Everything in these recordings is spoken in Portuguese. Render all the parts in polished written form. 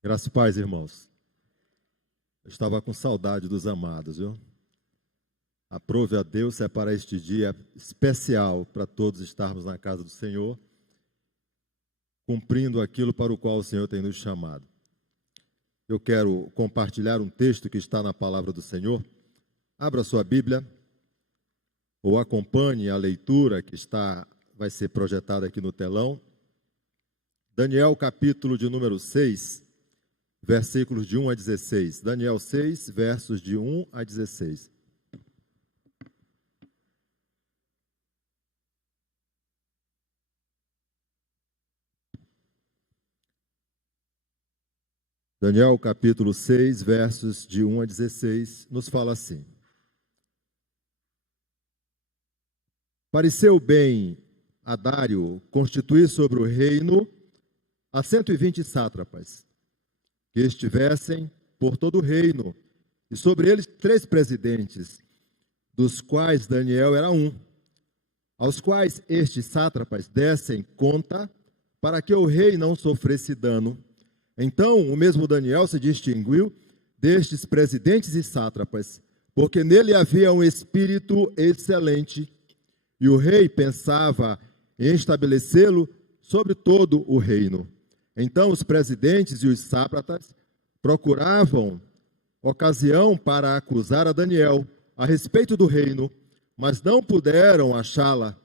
Graças e paz, irmãos. Eu estava com saudade dos amados, viu? Aprove a Deus separar este dia especial para todos estarmos na casa do Senhor, cumprindo aquilo para o qual o Senhor tem nos chamado. Eu quero compartilhar um texto que está na palavra do Senhor. Abra sua Bíblia ou acompanhe a leitura que vai ser projetada aqui no telão. Daniel, capítulo de número 6, versículos de 1 a 16. Daniel 6, versos de 1 a 16. Daniel, capítulo 6, versos de 1 a 16, nos fala assim: Pareceu bem a Dário constituir sobre o reino a 120 sátrapas, que estivessem por todo o reino, e sobre eles 3 presidentes, dos quais Daniel era um, aos quais estes sátrapas dessem conta, para que o rei não sofresse dano. Então, o mesmo Daniel se distinguiu destes presidentes e sátrapas, porque nele havia um espírito excelente, e o rei pensava em estabelecê-lo sobre todo o reino. Então, os presidentes e os sátrapas procuravam ocasião para acusar a Daniel a respeito do reino, mas não puderam achá-la,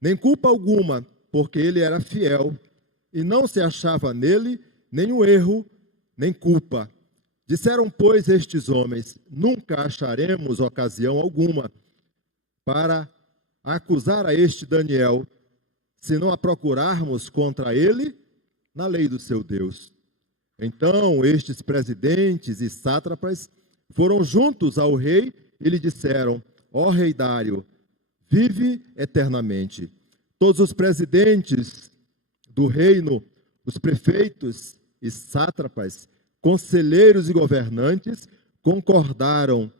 nem culpa alguma, porque ele era fiel, e não se achava nele nenhum erro, nem culpa. Disseram, pois, estes homens: nunca acharemos ocasião alguma para acusar a este Daniel, se não a procurarmos contra ele na lei do seu Deus. Então, estes presidentes e sátrapas foram juntos ao rei e lhe disseram: ó rei Dário, vive eternamente. Todos os presidentes do reino, os prefeitos e sátrapas, conselheiros e governantes, concordaram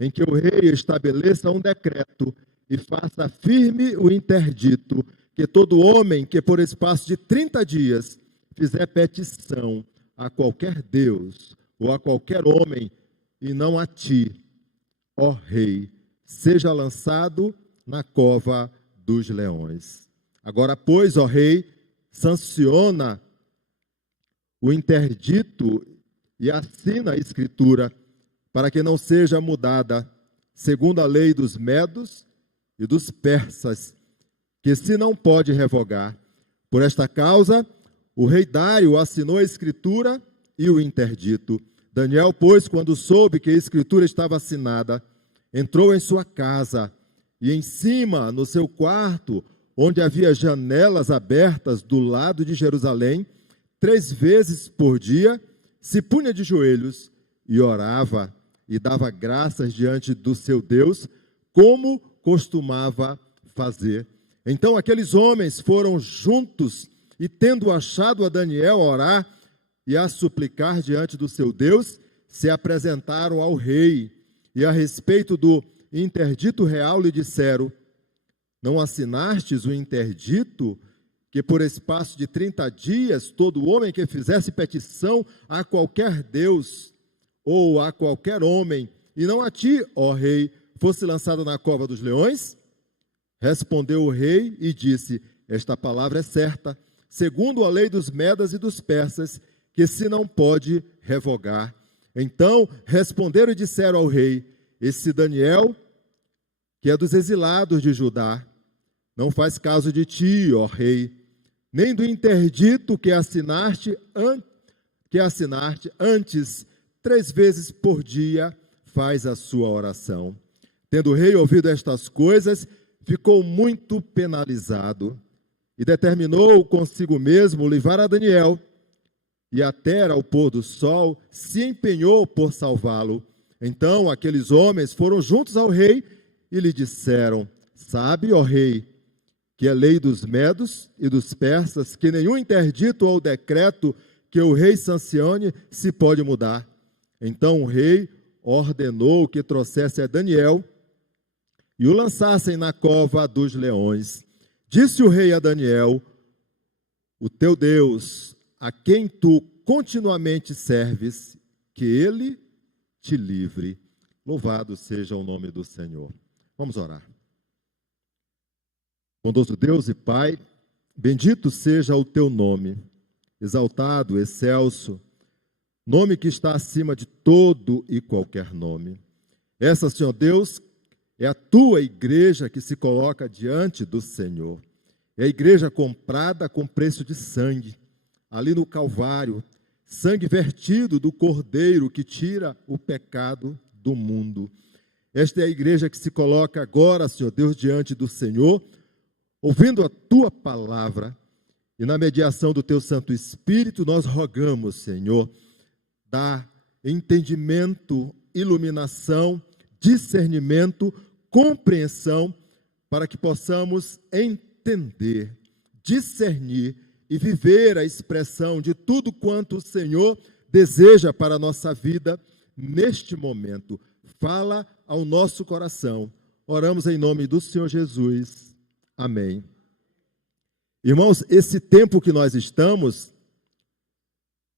em que o rei estabeleça um decreto e faça firme o interdito, que todo homem que por espaço de 30 dias fizer petição a qualquer Deus ou a qualquer homem, e não a ti, ó rei, seja lançado na cova dos leões. Agora, pois, ó rei, sanciona o interdito e assina a escritura, para que não seja mudada, segundo a lei dos medos e dos persas, que se não pode revogar. Por esta causa, o rei Dário assinou a escritura e o interdito. Daniel, pois, quando soube que a escritura estava assinada, entrou em sua casa, e em cima, no seu quarto, onde havia janelas abertas do lado de Jerusalém, 3 vezes por dia, se punha de joelhos e orava e dava graças diante do seu Deus, como costumava fazer. Então aqueles homens foram juntos e, tendo achado a Daniel a orar e a suplicar diante do seu Deus, se apresentaram ao rei, e a respeito do interdito real lhe disseram: não assinastes o interdito, que por espaço de 30 dias, todo homem que fizesse petição a qualquer Deus ou a qualquer homem, e não a ti, ó rei, fosse lançado na cova dos leões? Respondeu o rei e disse: esta palavra é certa, segundo a lei dos medas e dos persas, que se não pode revogar. Então responderam e disseram ao rei: esse Daniel, que é dos exilados de Judá, não faz caso de ti, ó rei, nem do interdito que assinaste antes, 3 vezes por dia faz a sua oração. Tendo o rei ouvido estas coisas, ficou muito penalizado e determinou consigo mesmo levar a Daniel, e até ao pôr do sol se empenhou por salvá-lo. Então aqueles homens foram juntos ao rei e lhe disseram: sabe, ó rei, que é lei dos medos e dos persas, que nenhum interdito ou decreto que o rei sancione se pode mudar. Então o rei ordenou que trouxesse a Daniel e o lançassem na cova dos leões. Disse o rei a Daniel: o teu Deus, a quem tu continuamente serves, que Ele te livre. Louvado seja o nome do Senhor. Vamos orar. Bondoso Deus e Pai, bendito seja o teu nome, exaltado, excelso, nome que está acima de todo e qualquer nome. Essa, Senhor Deus, é a tua igreja que se coloca diante do Senhor. É a igreja comprada com preço de sangue, ali no Calvário, sangue vertido do Cordeiro que tira o pecado do mundo. Esta é a igreja que se coloca agora, Senhor Deus, diante do Senhor, ouvindo a tua palavra, e na mediação do teu Santo Espírito, nós rogamos, Senhor, dá entendimento, iluminação, discernimento, compreensão, para que possamos entender, discernir e viver a expressão de tudo quanto o Senhor deseja para a nossa vida neste momento. Fala ao nosso coração. Oramos em nome do Senhor Jesus. Amém. Irmãos, esse tempo que nós estamos,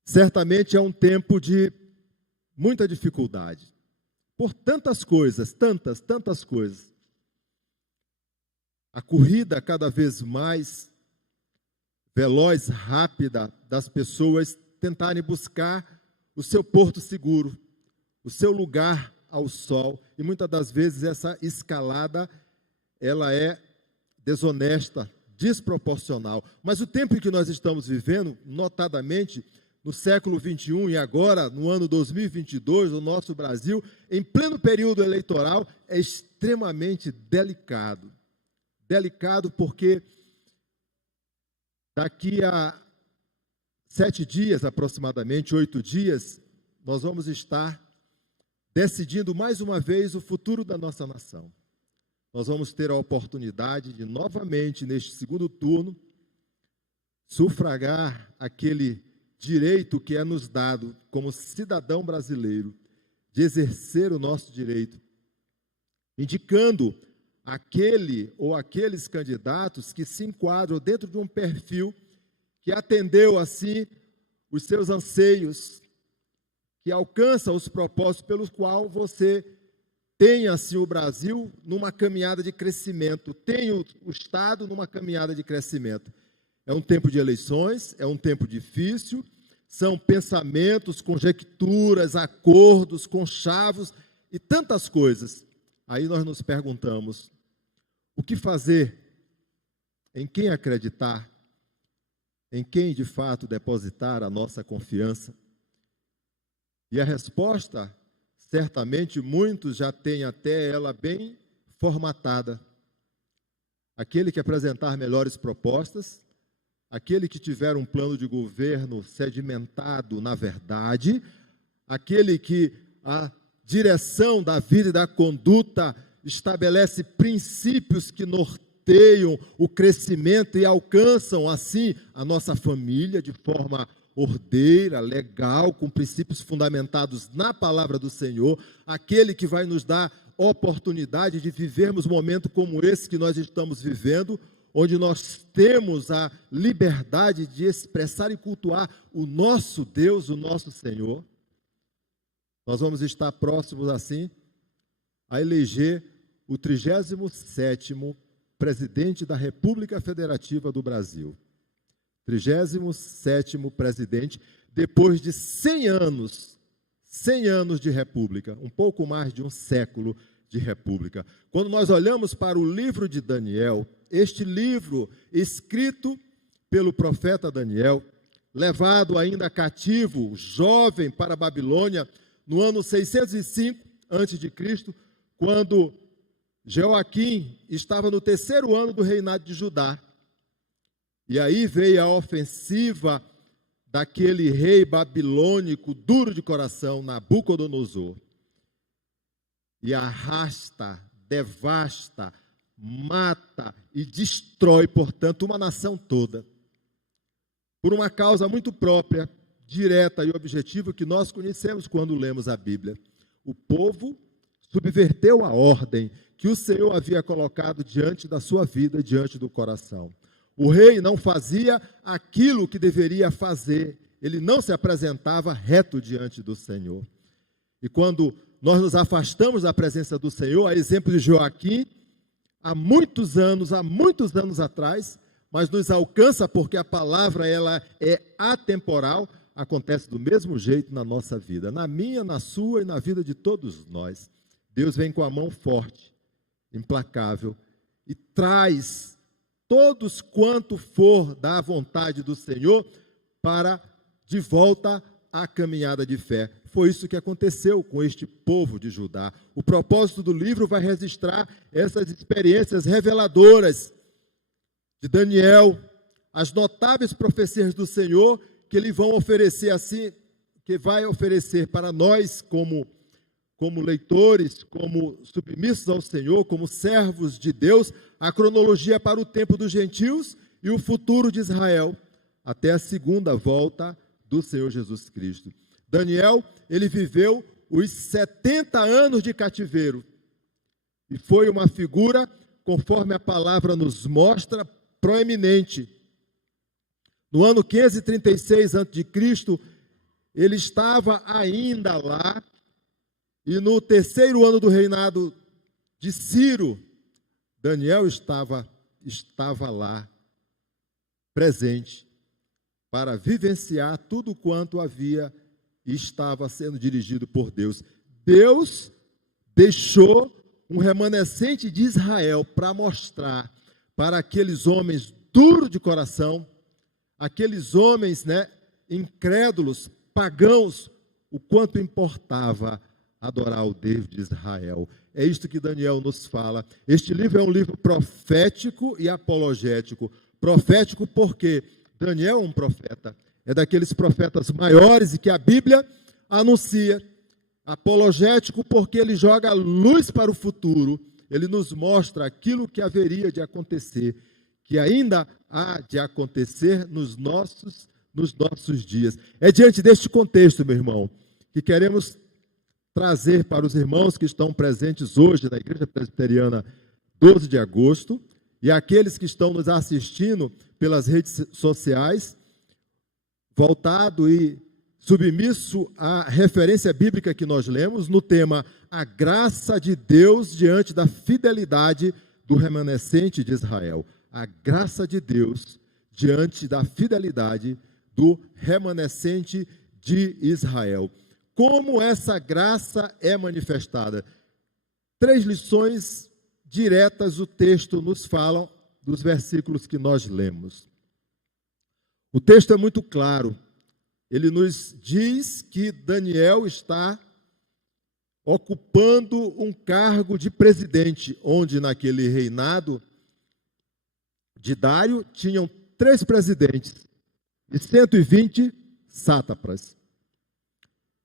certamente é um tempo de muita dificuldade. Por tantas coisas, tantas coisas. A corrida cada vez mais veloz, rápida, das pessoas tentarem buscar o seu porto seguro, o seu lugar ao sol. E muitas das vezes essa escalada, ela é desonesta, desproporcional. Mas o tempo em que nós estamos vivendo, notadamente no século 21 e agora no ano 2022, o nosso Brasil, em pleno período eleitoral, é extremamente delicado. Delicado porque daqui a 7 dias, aproximadamente 8 dias, nós vamos estar decidindo mais uma vez o futuro da nossa nação. Nós vamos ter a oportunidade de novamente, neste segundo turno, sufragar aquele direito que é nos dado como cidadão brasileiro, de exercer o nosso direito, indicando aquele ou aqueles candidatos que se enquadram dentro de um perfil que atendeu, assim, os seus anseios, que alcança os propósitos pelos quais você tem, assim, o Brasil numa caminhada de crescimento, tem o Estado numa caminhada de crescimento. É um tempo de eleições, é um tempo difícil, são pensamentos, conjecturas, acordos, conchavos e tantas coisas. Aí nós nos perguntamos, o que fazer? Em quem acreditar? Em quem, de fato, depositar a nossa confiança? E a resposta, certamente, muitos já têm até ela bem formatada. Aquele que apresentar melhores propostas, aquele que tiver um plano de governo sedimentado na verdade, aquele que a direção da vida e da conduta estabelece princípios que norteiam o crescimento e alcançam, assim, a nossa família de forma ordeira, legal, com princípios fundamentados na palavra do Senhor, aquele que vai nos dar oportunidade de vivermos momentos como esse que nós estamos vivendo, onde nós temos a liberdade de expressar e cultuar o nosso Deus, o nosso Senhor. Nós vamos estar próximos, assim, a eleger o 37º presidente da República Federativa do Brasil. 37º presidente, depois de 100 anos de república, um pouco mais de um século de república. Quando nós olhamos para o livro de Daniel, este livro escrito pelo profeta Daniel, levado ainda cativo, jovem, para a Babilônia, no ano 605 a.C., quando Jeoaquim estava no 3º ano do reinado de Judá. E aí veio a ofensiva daquele rei babilônico, duro de coração, Nabucodonosor. E arrasta, devasta, mata e destrói, portanto, uma nação toda. Por uma causa muito própria, direta e objetiva que nós conhecemos quando lemos a Bíblia. O povo subverteu a ordem que o Senhor havia colocado diante da sua vida, diante do coração. O rei não fazia aquilo que deveria fazer ele não se apresentava reto diante do Senhor. E quando nós nos afastamos da presença do Senhor, a exemplo de Joaquim, há muitos anos atrás, mas nos alcança porque a palavra ela é atemporal, acontece do mesmo jeito na nossa vida, na minha, na sua e na vida de todos nós. Deus vem com a mão forte, implacável, e traz todos quanto for da vontade do Senhor para de volta à caminhada de fé. Foi isso que aconteceu com este povo de Judá. O propósito do livro vai registrar essas experiências reveladoras de Daniel, as notáveis profecias do Senhor que ele vão oferecer assim, que vai oferecer para nós como leitores, como submissos ao Senhor, como servos de Deus, a cronologia para o tempo dos gentios e o futuro de Israel, até a segunda volta do Senhor Jesus Cristo. Daniel, ele viveu os 70 anos de cativeiro e foi uma figura, conforme a palavra nos mostra, proeminente. No ano 536 a.C., ele estava ainda lá, e no terceiro ano do reinado de Ciro, Daniel estava lá, presente, para vivenciar tudo quanto havia e estava sendo dirigido por Deus. Deus deixou um remanescente de Israel para mostrar para aqueles homens duros de coração, aqueles homens, incrédulos, pagãos, o quanto importava adorar o Deus de Israel. É isto que Daniel nos fala. Este livro é um livro profético e apologético. Profético porque Daniel é um profeta. É daqueles profetas maiores e que a Bíblia anuncia. Apologético porque ele joga luz para o futuro. Ele nos mostra aquilo que haveria de acontecer, que ainda há de acontecer nos nossos dias. É diante deste contexto, meu irmão, que queremos trazer para os irmãos que estão presentes hoje na Igreja Presbiteriana 12 de agosto e aqueles que estão nos assistindo pelas redes sociais, voltado e submisso à referência bíblica que nós lemos no tema A Graça de Deus diante da fidelidade do remanescente de Israel. A graça de Deus diante da fidelidade do remanescente de Israel. Como essa graça é manifestada? 3 lições diretas o texto nos fala dos versículos que nós lemos. O texto é muito claro. Ele nos diz que Daniel está ocupando um cargo de presidente, onde naquele reinado de Dário tinham 3 presidentes e 120 sátrapas.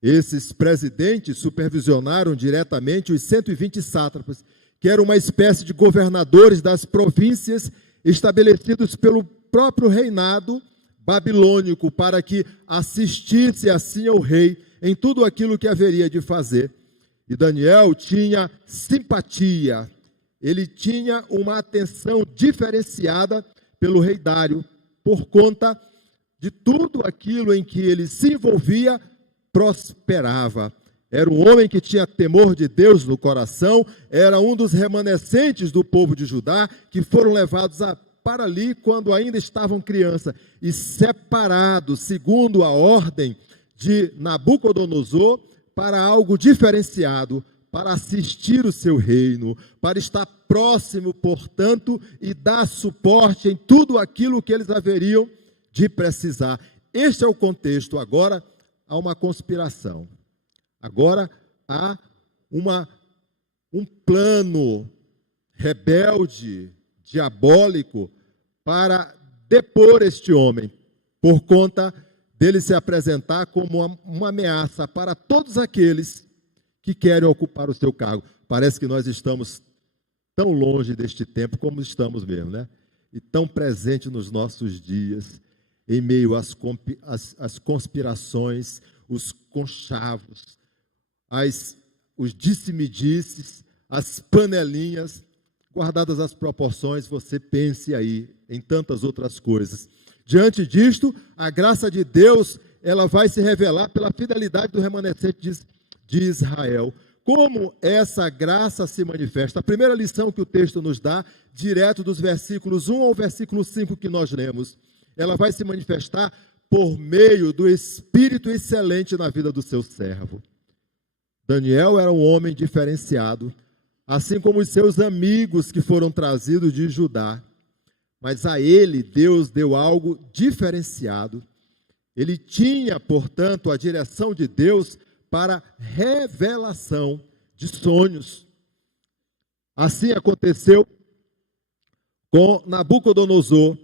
Esses presidentes supervisionaram diretamente os 120 sátrapas, que eram uma espécie de governadores das províncias estabelecidos pelo próprio reinado babilônico, para que assistisse assim ao rei em tudo aquilo que haveria de fazer. E Daniel tinha simpatia, ele tinha uma atenção diferenciada pelo rei Dário, por conta de tudo aquilo em que ele se envolvia, prosperava. Era um homem que tinha temor de Deus no coração, era um dos remanescentes do povo de Judá, que foram levados para ali quando ainda estavam criança, e separados, segundo a ordem de Nabucodonosor, para algo diferenciado, para assistir o seu reino, para estar próximo, portanto, e dar suporte em tudo aquilo que eles haveriam de precisar. Este é o contexto. Agora há uma conspiração. Agora há um plano rebelde, diabólico, para depor este homem, por conta dele se apresentar como uma ameaça para todos aqueles que querem ocupar o seu cargo. Parece que nós estamos tão longe deste tempo como estamos mesmo, né? E tão presente nos nossos dias, em meio às conspirações, os conchavos, os disse-me-disses, as panelinhas, guardadas as proporções, você pense aí em tantas outras coisas. Diante disto, a graça de Deus, ela vai se revelar pela fidelidade do remanescente de Israel. Como essa graça se manifesta? A primeira lição que o texto nos dá, direto dos versículos 1 ao versículo 5 que nós lemos, ela vai se manifestar por meio do Espírito excelente na vida do seu servo. Daniel era um homem diferenciado, assim como os seus amigos que foram trazidos de Judá. Mas a ele, Deus deu algo diferenciado. Ele tinha, portanto, a direção de Deus para revelação de sonhos. Assim aconteceu com Nabucodonosor,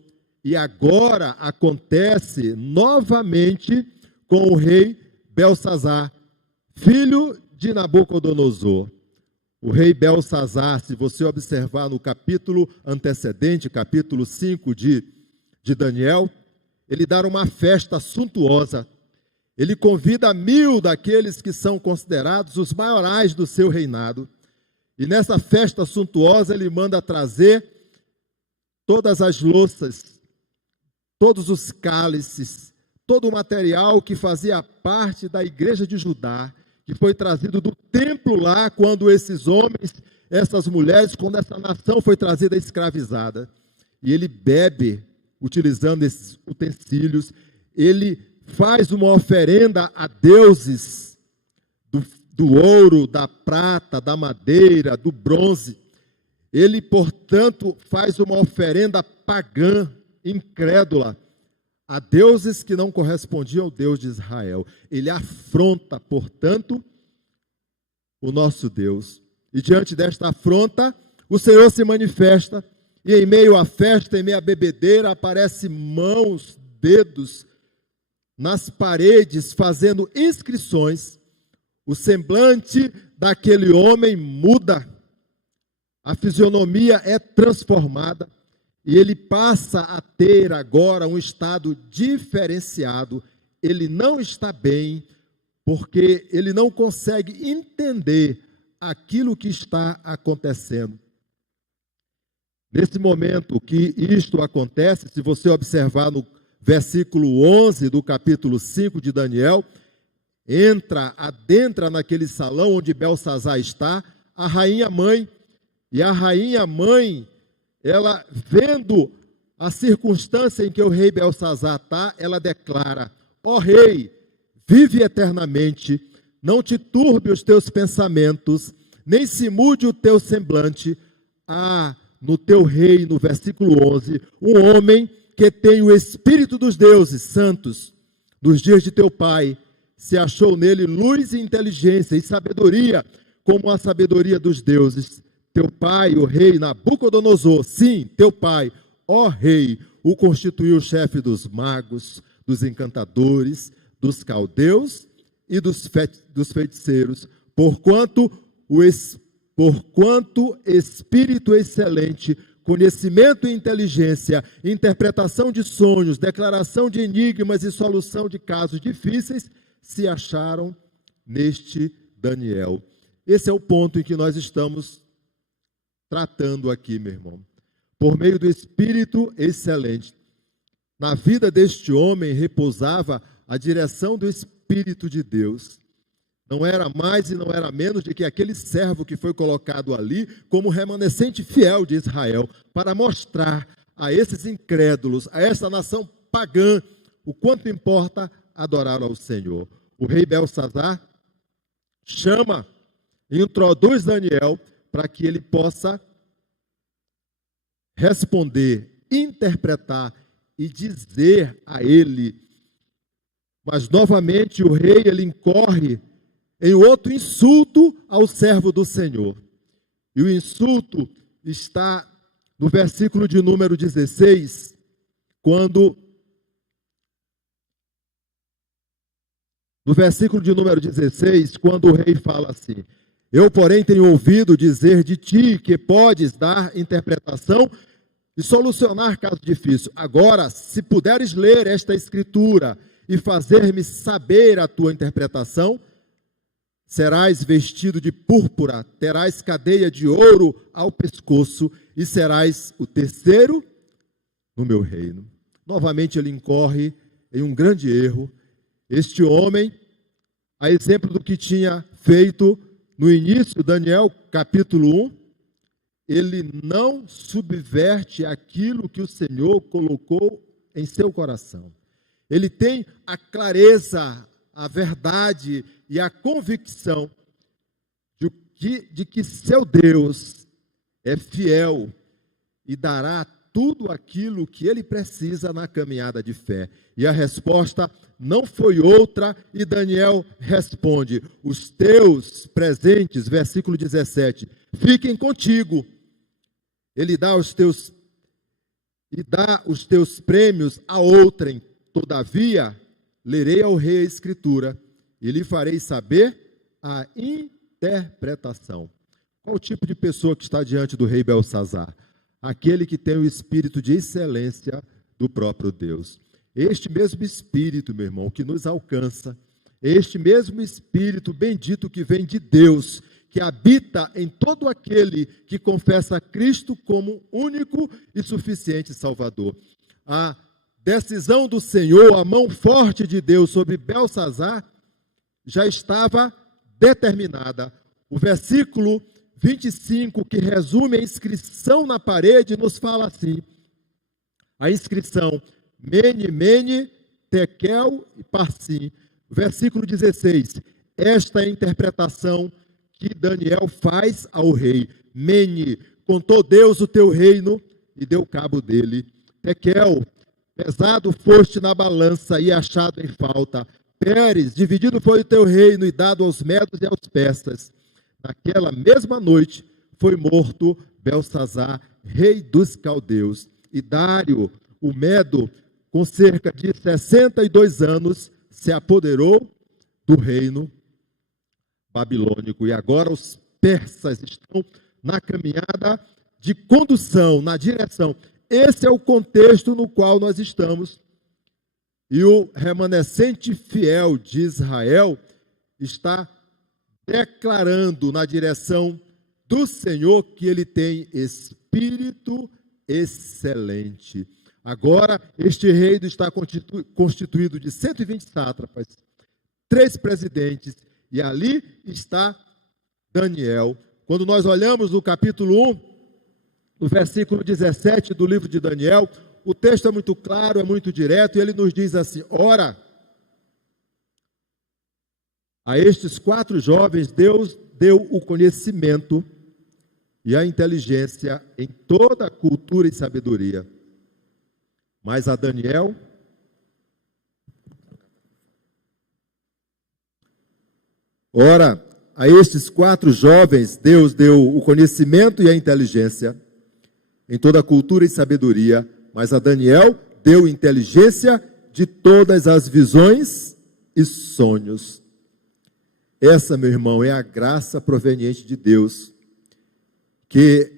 e agora acontece novamente com o rei Belsazar, filho de Nabucodonosor. O rei Belsazar, se você observar no capítulo antecedente, capítulo 5 de Daniel, ele dá uma festa suntuosa. Ele convida 1000 daqueles que são considerados os maiorais do seu reinado. E nessa festa suntuosa ele manda trazer todas as louças, todos os cálices, todo o material que fazia parte da igreja de Judá, que foi trazido do templo lá, quando esses homens, essas mulheres, quando essa nação foi trazida escravizada. E ele bebe, utilizando esses utensílios, ele faz uma oferenda a deuses do ouro, da prata, da madeira, do bronze. Ele, portanto, faz uma oferenda pagã, incrédula, a deuses que não correspondiam ao Deus de Israel. Ele afronta, portanto, o nosso Deus. E diante desta afronta, o Senhor se manifesta, e em meio à festa, em meio à bebedeira, aparecem mãos, dedos, nas paredes, fazendo inscrições. O semblante daquele homem muda, a fisionomia é transformada, e ele passa a ter agora um estado diferenciado. Ele não está bem, porque ele não consegue entender aquilo que está acontecendo. Nesse momento que isto acontece, se você observar no versículo 11 do capítulo 5 de Daniel, adentra naquele salão onde Belsazar está, a rainha mãe, e a rainha mãe, ela vendo a circunstância em que o rei Belsazar está, ela declara: ó rei, vive eternamente, não te turbe os teus pensamentos, nem se mude o teu semblante. No teu reino, versículo 11, um homem que tem o espírito dos deuses santos, nos dias de teu pai, se achou nele luz e inteligência e sabedoria, como a sabedoria dos deuses. Teu pai, o rei Nabucodonosor, sim, teu pai, ó rei, o constituiu chefe dos magos, dos encantadores, dos caldeus e dos feiticeiros, porquanto espírito excelente, conhecimento e inteligência, interpretação de sonhos, declaração de enigmas e solução de casos difíceis se acharam neste Daniel. Esse é o ponto em que nós estamos tratando aqui, meu irmão. Por meio do Espírito excelente, na vida deste homem repousava a direção do Espírito de Deus. Não era mais e não era menos de que aquele servo que foi colocado ali como remanescente fiel de Israel, para mostrar a esses incrédulos, a essa nação pagã, o quanto importa adorar ao Senhor. O rei Belsazar chama e introduz Daniel para que ele possa responder, interpretar e dizer a ele. Mas novamente o rei, ele incorre em outro insulto ao servo do Senhor. E o insulto está no versículo de número 16, quando o rei fala assim: eu, porém, tenho ouvido dizer de ti que podes dar interpretação e solucionar caso difícil. Agora, se puderes ler esta escritura e fazer-me saber a tua interpretação, serás vestido de púrpura, terás cadeia de ouro ao pescoço e serás o terceiro no meu reino. Novamente ele incorre em um grande erro. Este homem, a exemplo do que tinha feito no início, Daniel capítulo 1, ele não subverte aquilo que o Senhor colocou em seu coração. Ele tem a clareza, a verdade e a convicção de que seu Deus é fiel e dará tudo aquilo que ele precisa na caminhada de fé. E a resposta não foi outra, e Daniel responde: os teus presentes, versículo 17, fiquem contigo. Ele dá os teus prêmios a outrem. Todavia, lerei ao rei a escritura e lhe farei saber a interpretação. Qual o tipo de pessoa que está diante do rei Belsazar? Aquele que tem o espírito de excelência do próprio Deus. Este mesmo espírito, meu irmão, que nos alcança, este mesmo espírito bendito que vem de Deus, que habita em todo aquele que confessa a Cristo como único e suficiente Salvador. A decisão do Senhor, a mão forte de Deus sobre Belsazar, já estava determinada. O versículo 25, que resume a inscrição na parede, nos fala assim: a inscrição Mene, Mene, Tekel e Parsim. Versículo 16, esta é a interpretação que Daniel faz ao rei. Mene, contou Deus o teu reino e deu cabo dele. Tekel, pesado foste na balança e achado em falta. Pérez, dividido foi o teu reino e dado aos medos e aos persas. Naquela mesma noite foi morto Belsazar, rei dos caldeus. E Dário, o Medo, com cerca de 62 anos, se apoderou do reino babilônico. E agora os persas estão na caminhada de condução, na direção. Esse é o contexto no qual nós estamos. E o remanescente fiel de Israel está declarando na direção do Senhor que ele tem espírito excelente. Agora, este reino está constituído de 120 sátrapas, 3 presidentes, e ali está Daniel. Quando nós olhamos no capítulo 1, no versículo 17 do livro de Daniel, o texto é muito claro, é muito direto, e ele nos diz assim: ora, a estes 4 jovens Deus deu o conhecimento e a inteligência em toda a cultura e sabedoria. Mas a Daniel, ora, a estes 4 jovens Deus deu o conhecimento e a inteligência em toda a cultura e sabedoria, mas a Daniel deu inteligência de todas as visões e sonhos. Essa, meu irmão, é a graça proveniente de Deus, que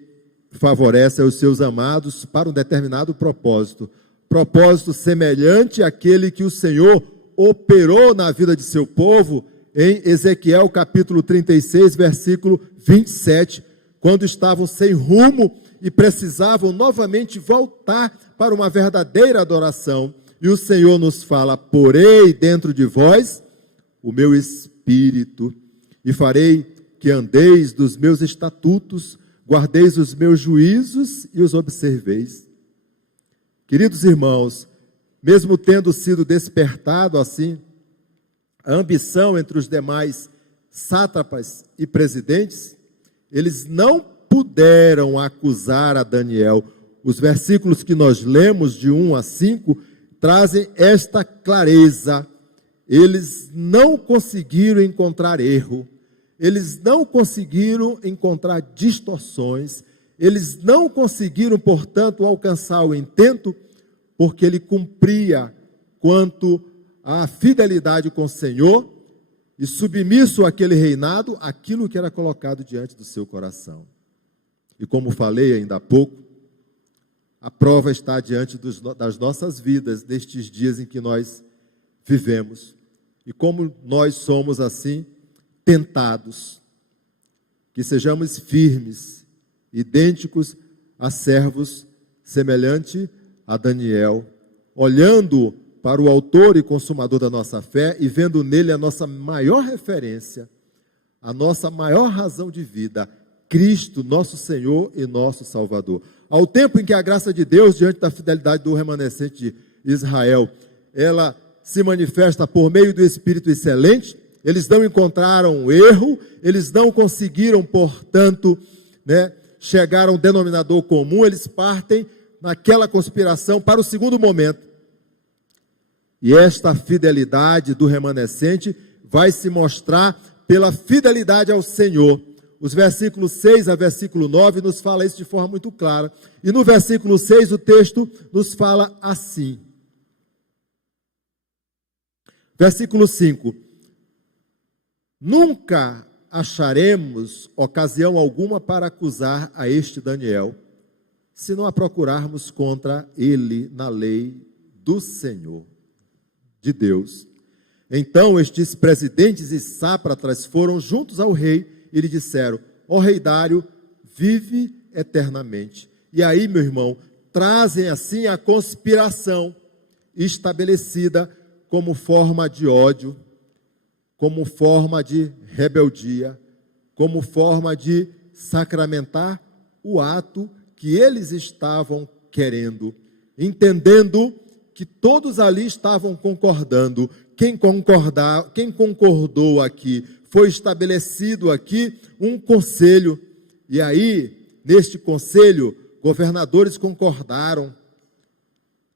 favorece aos seus amados para um determinado propósito. Propósito semelhante àquele que o Senhor operou na vida de seu povo em Ezequiel capítulo 36, versículo 27, quando estavam sem rumo e precisavam novamente voltar para uma verdadeira adoração. E o Senhor nos fala: porei dentro de vós o meu espírito e farei que andeis dos meus estatutos, guardeis os meus juízos e os observeis. Queridos irmãos, mesmo tendo sido despertado assim a ambição entre os demais sátrapas e presidentes, eles não puderam acusar a Daniel. Os versículos que nós lemos, de 1 a 5, trazem esta clareza. Eles não conseguiram encontrar erro, eles não conseguiram encontrar distorções, eles não conseguiram, portanto, alcançar o intento, porque ele cumpria quanto à fidelidade com o Senhor e submisso àquele reinado, aquilo que era colocado diante do seu coração. E como falei ainda há pouco, a prova está diante das nossas vidas, nestes dias em que nós vivemos. E como nós somos assim, tentados, que sejamos firmes, idênticos a servos, semelhante a Daniel, olhando para o autor e consumador da nossa fé e vendo nele a nossa maior referência, a nossa maior razão de vida, Cristo, nosso Senhor e nosso Salvador. Ao tempo em que a graça de Deus, diante da fidelidade do remanescente de Israel, ela se manifesta por meio do Espírito excelente, eles não encontraram erro, eles não conseguiram, portanto, chegar a um denominador comum, eles partem naquela conspiração para o segundo momento. E esta fidelidade do remanescente vai se mostrar pela fidelidade ao Senhor. Os versículos 6 a versículo 9 nos fala isso de forma muito clara. E no versículo 6 o texto nos fala assim. Versículo 5. Nunca acharemos ocasião alguma para acusar a este Daniel, se não a procurarmos contra ele na lei do Senhor, de Deus. Então estes presidentes e sátrapas foram juntos ao rei e lhe disseram: ó rei Dário, vive eternamente. E aí, meu irmão, trazem assim a conspiração estabelecida como forma de ódio, como forma de rebeldia, como forma de sacramentar o ato que eles estavam querendo, entendendo que todos ali estavam concordando. Quem concordou aqui, foi estabelecido aqui um conselho, e aí, neste conselho, governadores concordaram,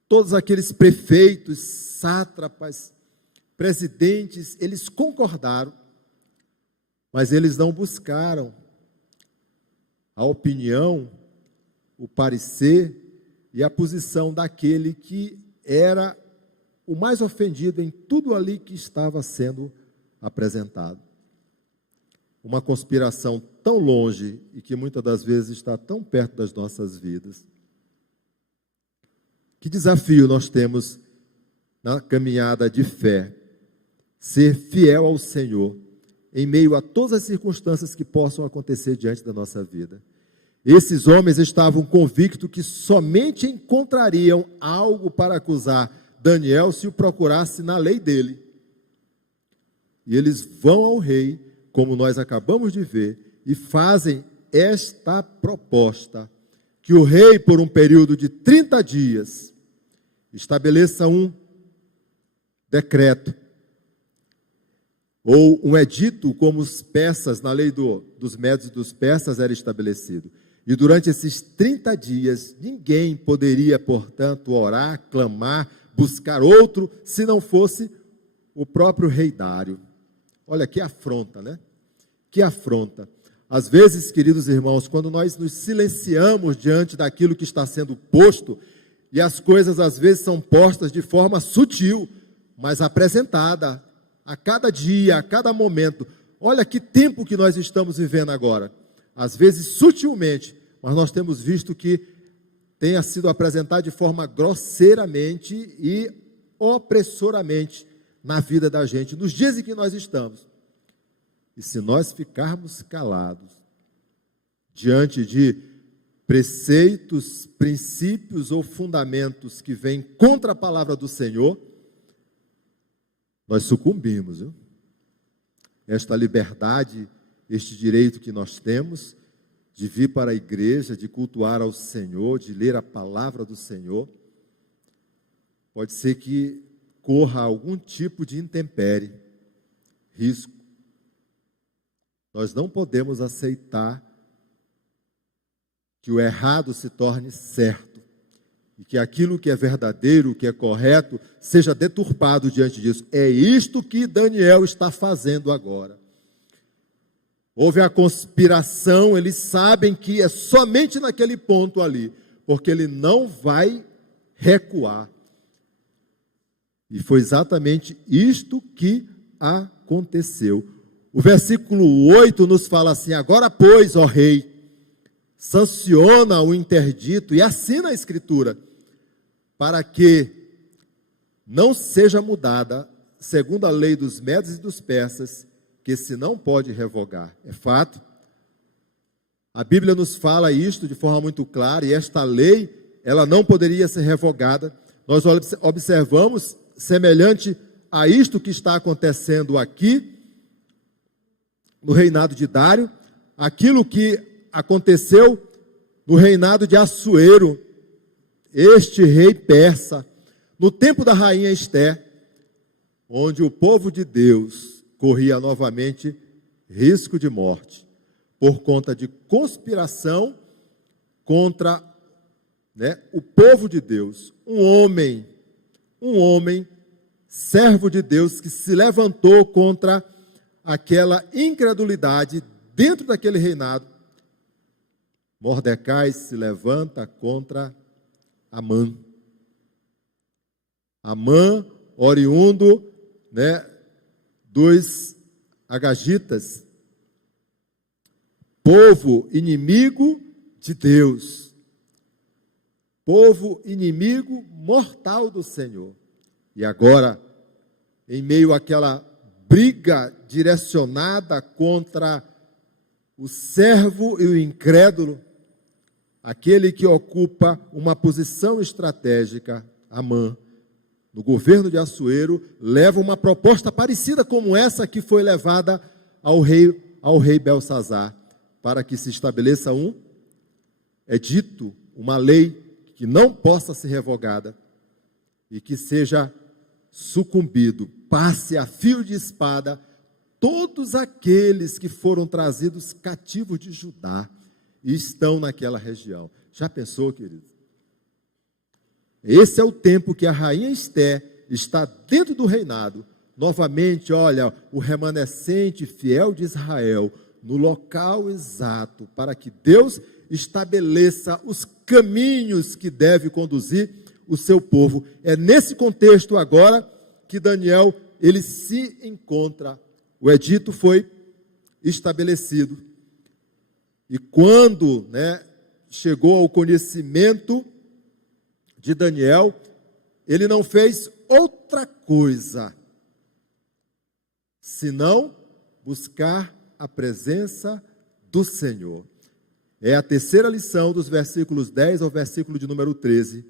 todos aqueles prefeitos, sátrapas, presidentes, eles concordaram, mas eles não buscaram a opinião, o parecer e a posição daquele que era o mais ofendido em tudo ali que estava sendo apresentado. Uma conspiração tão longe e que muitas das vezes está tão perto das nossas vidas. Que desafio nós temos na caminhada de fé? Ser fiel ao Senhor em meio a todas as circunstâncias que possam acontecer diante da nossa vida. Esses homens estavam convictos que somente encontrariam algo para acusar Daniel se o procurasse na lei dele. E eles vão ao rei, como nós acabamos de ver, e fazem esta proposta, que o rei, por um período de 30 dias, estabeleça um decreto, ou um edito, como os persas, na lei dos médios e dos persas era estabelecido. E durante esses 30 dias, ninguém poderia, portanto, orar, clamar, buscar outro, se não fosse o próprio rei Dário. Olha, que afronta, né? Que afronta. Às vezes, queridos irmãos, quando nós nos silenciamos diante daquilo que está sendo posto, e as coisas às vezes são postas de forma sutil, mas apresentada a cada dia, a cada momento. Olha que tempo que nós estamos vivendo agora. Às vezes sutilmente, mas nós temos visto que tenha sido apresentado de forma grosseiramente e opressoramente na vida da gente, nos dias em que nós estamos. E se nós ficarmos calados diante de preceitos, princípios ou fundamentos que vêm contra a palavra do Senhor, nós sucumbimos, viu? Esta liberdade, este direito que nós temos de vir para a igreja, de cultuar ao Senhor, de ler a palavra do Senhor, pode ser que corra algum tipo de intempérie, risco. Nós não podemos aceitar que o errado se torne certo e que aquilo que é verdadeiro, que é correto, seja deturpado diante disso. É isto que Daniel está fazendo agora. Houve a conspiração, eles sabem que é somente naquele ponto ali, porque ele não vai recuar. E foi exatamente isto que aconteceu. O versículo 8 nos fala assim: agora, pois, ó rei, sanciona o interdito e assina a escritura, para que não seja mudada, segundo a lei dos medos e dos persas, que se não pode revogar. É fato. A Bíblia nos fala isto de forma muito clara, e esta lei, ela não poderia ser revogada. Nós observamos semelhante a isto que está acontecendo aqui, no reinado de Dário, aquilo que aconteceu no reinado de Assuero, este rei persa, no tempo da rainha Esté, onde o povo de Deus corria novamente risco de morte, por conta de conspiração contra, o povo de Deus. Um homem, servo de Deus, que se levantou contra aquela incredulidade dentro daquele reinado. Mordecai se levanta contra Amã. Amã, oriundo, dos agagitas, povo inimigo de Deus, povo inimigo mortal do Senhor. E agora, em meio àquela briga direcionada contra o servo e o incrédulo, aquele que ocupa uma posição estratégica, Amã, no governo de Assuero, leva uma proposta parecida como essa que foi levada ao rei Belsazar, para que se estabeleça um edito, uma lei que não possa ser revogada e que seja sucumbido, passe a fio de espada todos aqueles que foram trazidos cativos de Judá e estão naquela região. Já pensou, querido? Esse é o tempo que a rainha Esté está dentro do reinado. Novamente, olha, o remanescente fiel de Israel, no local exato, para que Deus estabeleça os caminhos que deve conduzir o seu povo. É nesse contexto agora que Daniel, ele se encontra. O edito foi estabelecido. E quando, chegou ao conhecimento de Daniel, ele não fez outra coisa senão buscar a presença do Senhor. É a terceira lição dos versículos 10 ao versículo de número 13.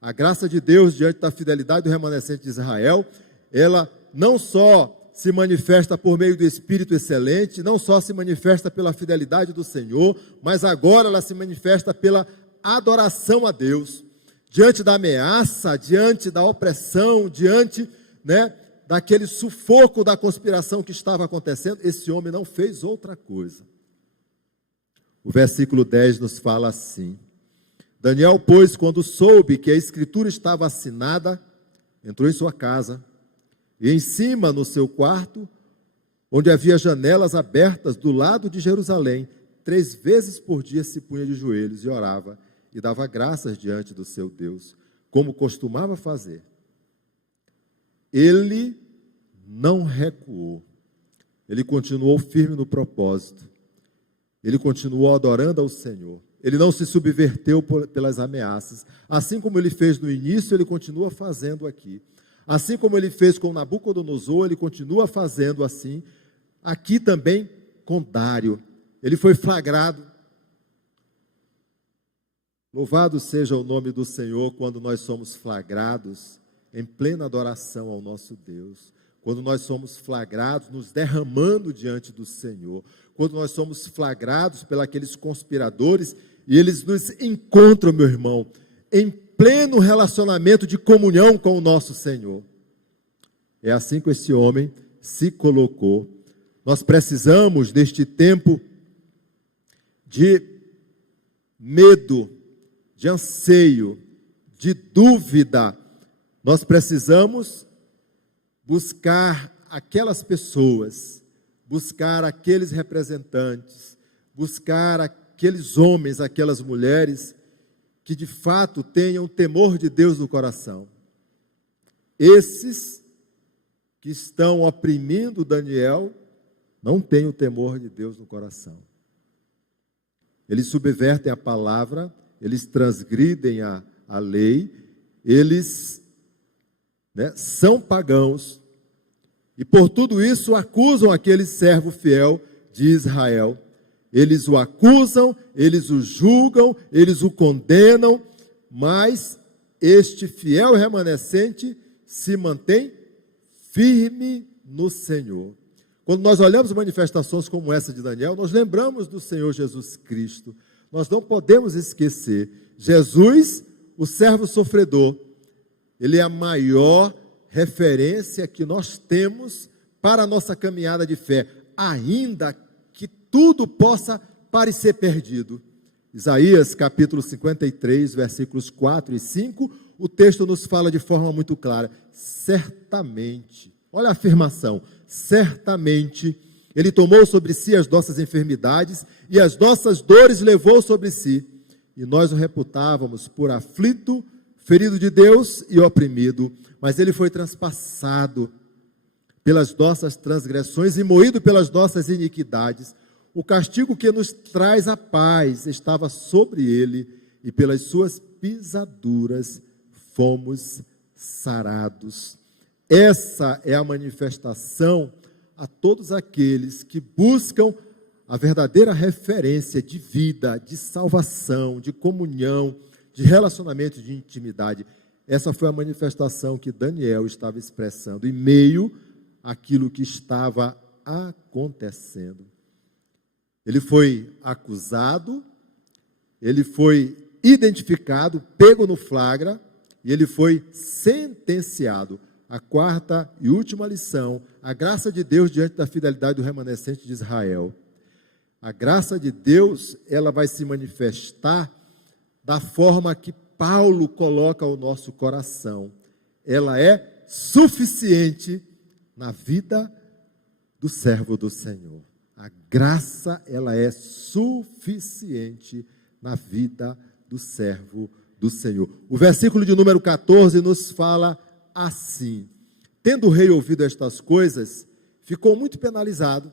A graça de Deus diante da fidelidade do remanescente de Israel, ela não só se manifesta por meio do Espírito excelente, não só se manifesta pela fidelidade do Senhor, mas agora ela se manifesta pela adoração a Deus. Diante da ameaça, diante da opressão, diante, daquele sufoco da conspiração que estava acontecendo, esse homem não fez outra coisa. O versículo 10 nos fala assim: Daniel, pois, quando soube que a escritura estava assinada, entrou em sua casa, e em cima, no seu quarto, onde havia janelas abertas do lado de Jerusalém, 3 vezes por dia se punha de joelhos e orava, e dava graças diante do seu Deus, como costumava fazer. Ele não recuou, ele continuou firme no propósito, ele continuou adorando ao Senhor, ele não se subverteu pelas ameaças, assim como ele fez no início, ele continua fazendo aqui, assim como ele fez com Nabucodonosor, ele continua fazendo assim, aqui também com Dário. Ele foi flagrado. Louvado seja o nome do Senhor quando nós somos flagrados em plena adoração ao nosso Deus, quando nós somos flagrados nos derramando diante do Senhor, quando nós somos flagrados pelos conspiradores e eles nos encontram, meu irmão, em pleno relacionamento de comunhão com o nosso Senhor. É assim que esse homem se colocou. Nós precisamos, neste tempo de medo, de anseio, de dúvida, nós precisamos buscar aquelas pessoas, buscar aqueles representantes, buscar aqueles homens, aquelas mulheres que de fato tenham temor de Deus no coração. Esses que estão oprimindo Daniel não têm o temor de Deus no coração. Eles subvertem a palavra, eles transgridem a lei, eles são pagãos, e por tudo isso acusam aquele servo fiel de Israel. Eles o acusam, eles o julgam, eles o condenam, mas este fiel remanescente se mantém firme no Senhor. Quando nós olhamos manifestações como essa de Daniel, nós lembramos do Senhor Jesus Cristo. Nós não podemos esquecer. Jesus, o servo sofredor, ele é a maior referência que nós temos para a nossa caminhada de fé, ainda que tudo possa parecer perdido. Isaías capítulo 53, versículos 4 e 5, o texto nos fala de forma muito clara: certamente, olha a afirmação, certamente, ele tomou sobre si as nossas enfermidades e as nossas dores levou sobre si, e nós o reputávamos por aflito, ferido de Deus e oprimido, mas ele foi transpassado pelas nossas transgressões e moído pelas nossas iniquidades. O castigo que nos traz a paz estava sobre ele, e pelas suas pisaduras fomos sarados. Essa é a manifestação a todos aqueles que buscam a verdadeira referência de vida, de salvação, de comunhão, de relacionamento, de intimidade. Essa foi a manifestação que Daniel estava expressando em meio àquilo que estava acontecendo. Ele foi acusado, ele foi identificado, pego no flagra, e ele foi sentenciado. A quarta e última lição: a graça de Deus diante da fidelidade do remanescente de Israel. A graça de Deus, ela vai se manifestar da forma que Paulo coloca ao nosso coração. Ela é suficiente na vida do servo do Senhor. A graça, ela é suficiente na vida do servo do Senhor. O versículo de número 14 nos fala assim: tendo o rei ouvido estas coisas, ficou muito penalizado,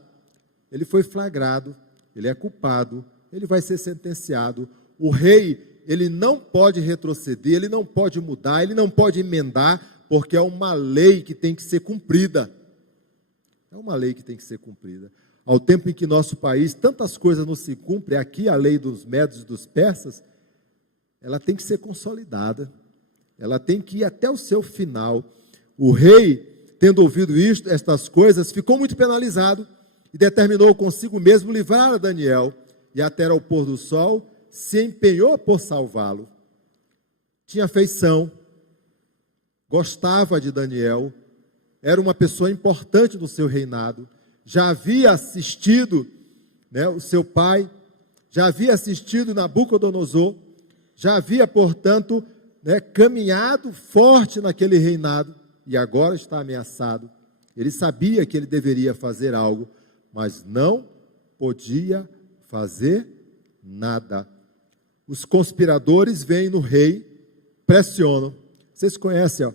ele foi flagrado, ele é culpado, ele vai ser sentenciado. O rei, ele não pode retroceder, ele não pode mudar, ele não pode emendar, porque é uma lei que tem que ser cumprida. É uma lei que tem que ser cumprida. Ao tempo em que nosso país, tantas coisas não se cumprem, aqui a lei dos medos e dos persas, ela tem que ser consolidada, ela tem que ir até o seu final. O rei, tendo ouvido estas coisas, ficou muito penalizado e determinou consigo mesmo livrar a Daniel, e até ao pôr do sol se empenhou por salvá-lo. Tinha afeição, gostava de Daniel, era uma pessoa importante no seu reinado, já havia assistido, o seu pai, já havia assistido Nabucodonosor, já havia, portanto, caminhado forte naquele reinado, e agora está ameaçado. Ele sabia que ele deveria fazer algo, mas não podia fazer nada. Os conspiradores vêm no rei, pressionam. Vocês conhecem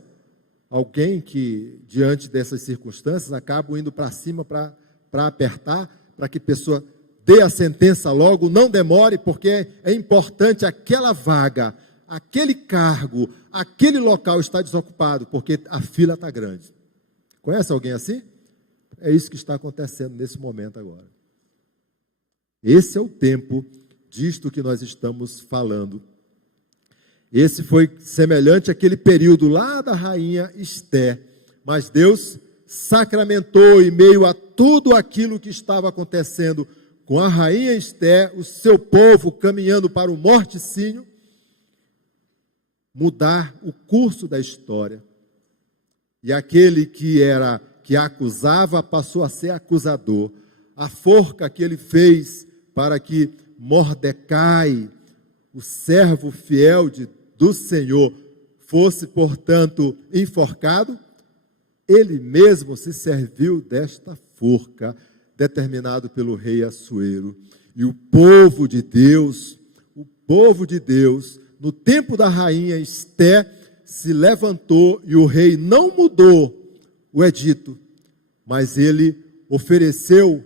alguém que, diante dessas circunstâncias, acaba indo para cima para apertar, para que a pessoa dê a sentença logo, não demore, porque é importante aquela vaga, aquele cargo, aquele local está desocupado, porque a fila está grande. Conhece alguém assim? É isso que está acontecendo nesse momento agora. Esse é o tempo disto que nós estamos falando. Esse foi semelhante àquele período lá da rainha Esté, mas Deus sacramentou em meio a tudo aquilo que estava acontecendo com a rainha Esté, o seu povo caminhando para o morticínio, mudar o curso da história. E aquele que acusava passou a ser acusador. A forca que ele fez para que Mordecai, o servo fiel do Senhor, fosse, portanto, enforcado, ele mesmo se serviu desta forca, determinado pelo rei Assuero. E o povo de Deus, no tempo da rainha Esté, se levantou, e o rei não mudou o edito, mas ele ofereceu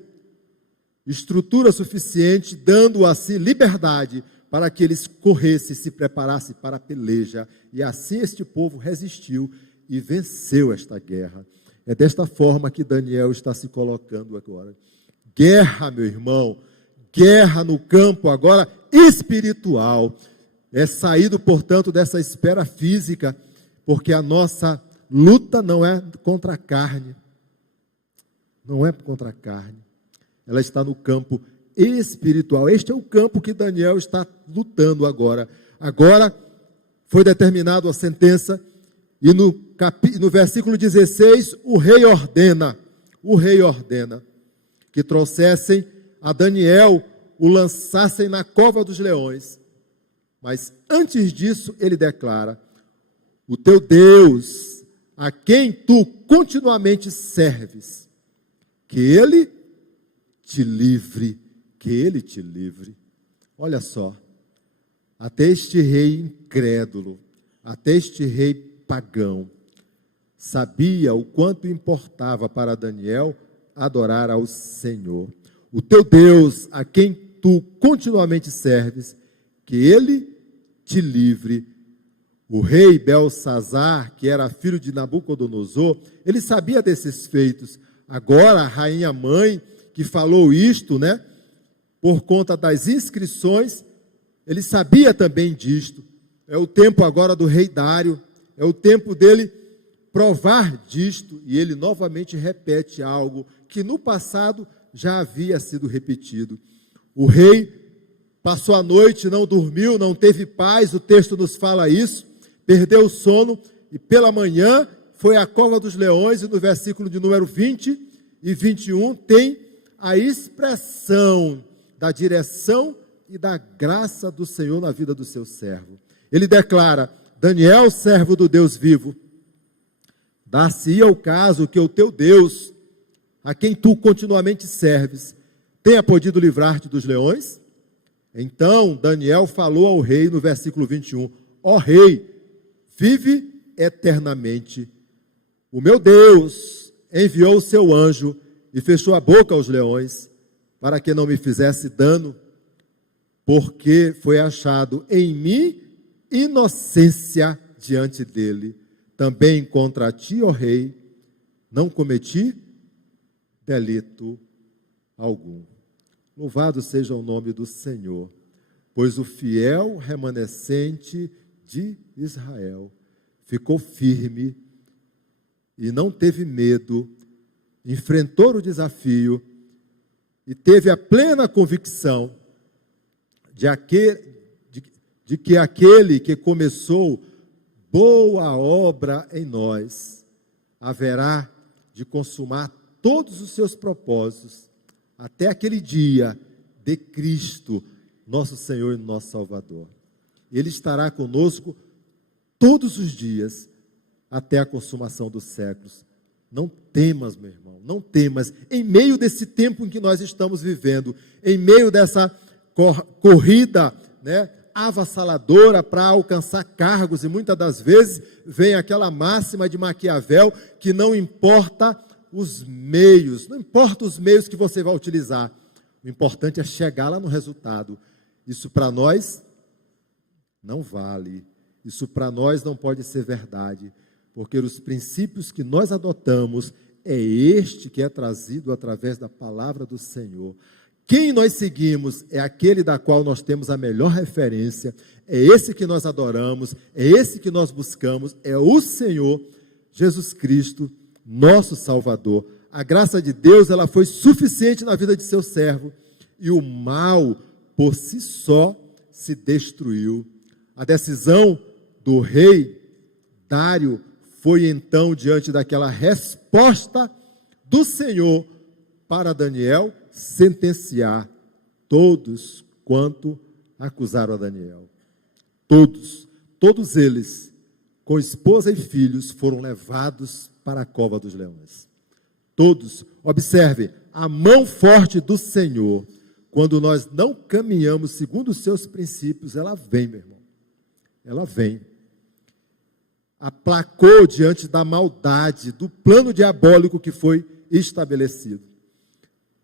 estrutura suficiente, dando assim liberdade para que eles corressem, se preparassem para a peleja. E assim este povo resistiu e venceu esta guerra. É desta forma que Daniel está se colocando agora. Guerra, meu irmão, guerra no campo agora espiritual. É saído, portanto, dessa esfera física, porque a nossa luta não é contra a carne. Não é contra a carne. Ela está no campo espiritual. Este é o campo que Daniel está lutando agora. Agora foi determinada a sentença e no versículo 16 o rei ordena que trouxessem a Daniel, o lançassem na cova dos leões. Mas antes disso ele declara: o teu Deus, a quem tu continuamente serves, que ele te livre, que ele te livre. Olha só, até este rei incrédulo, até este rei pagão, sabia o quanto importava para Daniel adorar ao Senhor. O teu Deus, a quem tu continuamente serves, que ele te livre. O rei Belsazar, que era filho de Nabucodonosor, ele sabia desses feitos. Agora, a rainha mãe, que falou isto, né, por conta das inscrições, ele sabia também disto. É o tempo agora do rei Dário, é o tempo dele provar disto, e ele novamente repete algo que no passado já havia sido repetido. O rei passou a noite, não dormiu, não teve paz, o texto nos fala isso, perdeu o sono, e pela manhã foi à cova dos leões, e no versículo de número 20 e 21 tem a expressão da direção e da graça do Senhor na vida do seu servo. Ele declara: Daniel, servo do Deus vivo, dar-se-ia o caso que o teu Deus, a quem tu continuamente serves, tenha podido livrar-te dos leões? Então Daniel falou ao rei no versículo 21, ó rei, vive eternamente. O meu Deus enviou o seu anjo e fechou a boca aos leões, para que não me fizesse dano, porque foi achado em mim inocência diante dele. Também contra ti, ó rei, não cometi delito algum. Louvado seja o nome do Senhor, pois o fiel remanescente de Israel ficou firme e não teve medo, enfrentou o desafio e teve a plena convicção de que aquele que começou boa obra em nós haverá de consumar todos os seus propósitos até aquele dia de Cristo, nosso Senhor e nosso Salvador. Ele estará conosco todos os dias até a consumação dos séculos. Não temas, meu irmão, não temas. Em meio desse tempo em que nós estamos vivendo, em meio dessa corrida, né, avassaladora para alcançar cargos, e muitas das vezes vem aquela máxima de Maquiavel que não importa os meios, não importa os meios que você vai utilizar, o importante é chegar lá no resultado. Isso para nós não vale, isso para nós não pode ser verdade, porque os princípios que nós adotamos é este que é trazido através da palavra do Senhor. Quem nós seguimos é aquele da qual nós temos a melhor referência, é esse que nós adoramos, é esse que nós buscamos, é o Senhor Jesus Cristo, nosso Salvador. A graça de Deus, ela foi suficiente na vida de seu servo, e o mal por si só se destruiu. A decisão do rei Dário foi então diante daquela resposta do Senhor para Daniel, sentenciar todos quanto acusaram a Daniel. Todos eles, com esposa e filhos, foram levados para a cova dos leões. Todos, observe, a mão forte do Senhor, quando nós não caminhamos segundo os seus princípios, ela vem, meu irmão, ela vem. Aplacou diante da maldade, do plano diabólico que foi estabelecido.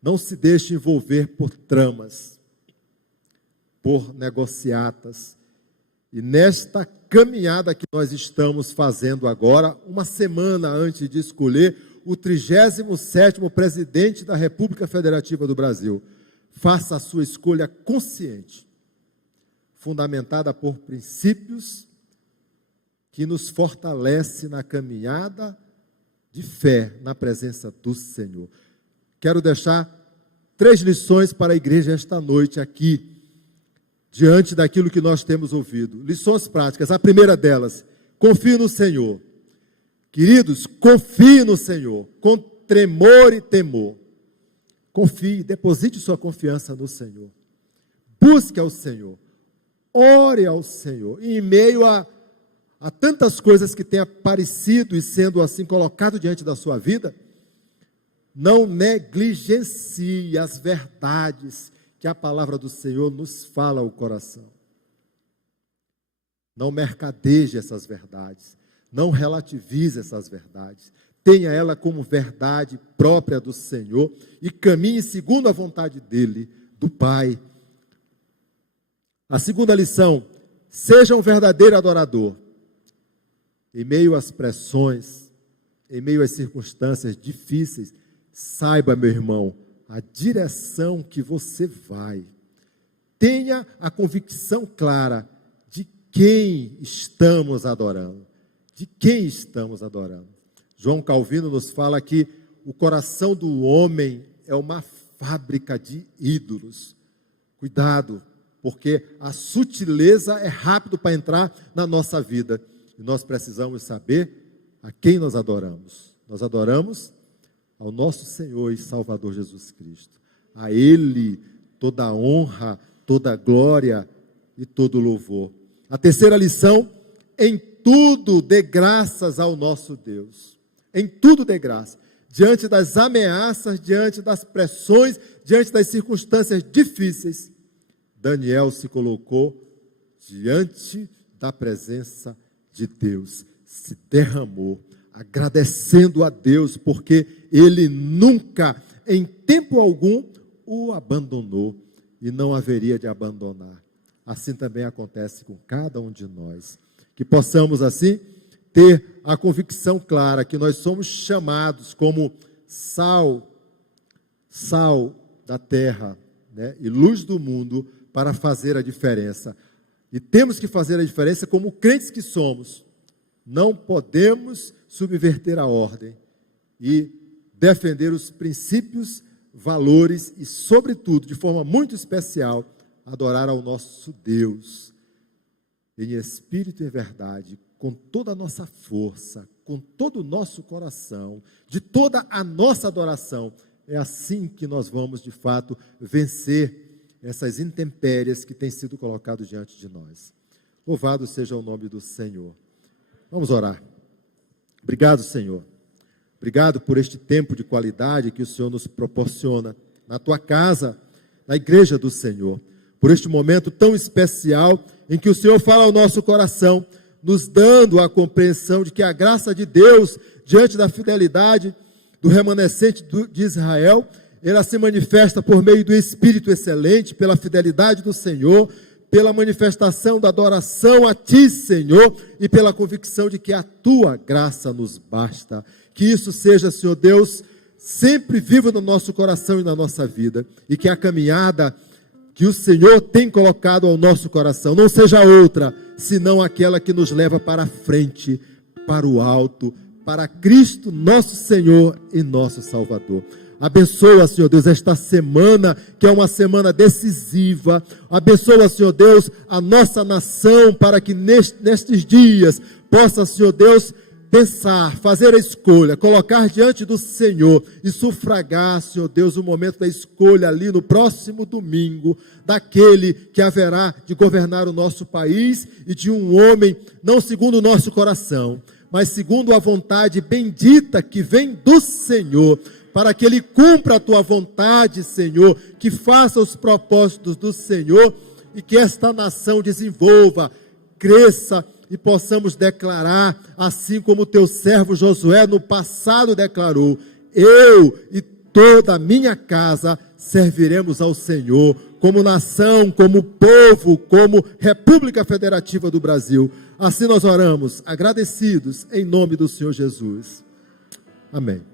Não se deixe envolver por tramas, por negociatas. E nesta caminhada que nós estamos fazendo agora, uma semana antes de escolher o 37º presidente da República Federativa do Brasil, faça a sua escolha consciente, fundamentada por princípios que nos fortalece na caminhada de fé na presença do Senhor. Quero deixar 3 lições para a igreja esta noite aqui, diante daquilo que nós temos ouvido. Lições práticas. A primeira delas, confie no Senhor. Queridos, confie no Senhor, com tremor e temor. Confie, deposite sua confiança no Senhor. Busque ao Senhor. Ore ao Senhor. E em meio a tantas coisas que têm aparecido e sendo assim colocado diante da sua vida, não negligencie as verdades que a palavra do Senhor nos fala ao coração. Não mercadeje essas verdades. Não relativize essas verdades. Tenha ela como verdade própria do Senhor e caminhe segundo a vontade dEle, do Pai. A segunda lição, seja um verdadeiro adorador. Em meio às pressões, em meio às circunstâncias difíceis, saiba, meu irmão, a direção que você vai. Tenha a convicção clara de quem estamos adorando. De quem estamos adorando. João Calvino nos fala que o coração do homem é uma fábrica de ídolos. Cuidado, porque a sutileza é rápido para entrar na nossa vida. E nós precisamos saber a quem nós adoramos. Nós adoramos ao nosso Senhor e Salvador Jesus Cristo. A Ele toda a honra, toda a glória e todo o louvor. A terceira lição, em tudo dê graças ao nosso Deus. Em tudo dê graça. Diante das ameaças, diante das pressões, diante das circunstâncias difíceis, Daniel se colocou diante da presença de Deus, se derramou, agradecendo a Deus, porque Ele nunca, em tempo algum, o abandonou e não haveria de abandonar. Assim também acontece com cada um de nós. Que possamos, assim, ter a convicção clara que nós somos chamados como sal da terra, né, e luz do mundo para fazer a diferença. E temos que fazer a diferença como crentes que somos. Não podemos subverter a ordem e defender os princípios, valores e, sobretudo, de forma muito especial, adorar ao nosso Deus em espírito e em verdade, com toda a nossa força, com todo o nosso coração, de toda a nossa adoração. É assim que nós vamos, de fato, vencer essas intempéries que têm sido colocadas diante de nós. Louvado seja o nome do Senhor. Vamos orar. Obrigado, Senhor. Obrigado por este tempo de qualidade que o Senhor nos proporciona na tua casa, na igreja do Senhor. Por este momento tão especial em que o Senhor fala ao nosso coração, nos dando a compreensão de que a graça de Deus, diante da fidelidade do remanescente de Israel, ela se manifesta por meio do Espírito excelente, pela fidelidade do Senhor, pela manifestação da adoração a Ti, Senhor, e pela convicção de que a Tua graça nos basta. Que isso seja, Senhor Deus, sempre vivo no nosso coração e na nossa vida, e que a caminhada que o Senhor tem colocado ao nosso coração não seja outra, senão aquela que nos leva para a frente, para o alto, para Cristo, nosso Senhor e nosso Salvador. Abençoa, Senhor Deus, esta semana, que é uma semana decisiva. Abençoa, Senhor Deus, a nossa nação, para que nestes dias possa, Senhor Deus, pensar, fazer a escolha, colocar diante do Senhor e sufragar, Senhor Deus, o momento da escolha ali no próximo domingo, daquele que haverá de governar o nosso país e de um homem, não segundo o nosso coração, mas segundo a vontade bendita que vem do Senhor, para que Ele cumpra a Tua vontade, Senhor, que faça os propósitos do Senhor e que esta nação desenvolva, cresça e possamos declarar, assim como o Teu servo Josué no passado declarou: eu e toda a minha casa serviremos ao Senhor, como nação, como povo, como República Federativa do Brasil. Assim nós oramos, agradecidos, em nome do Senhor Jesus. Amém.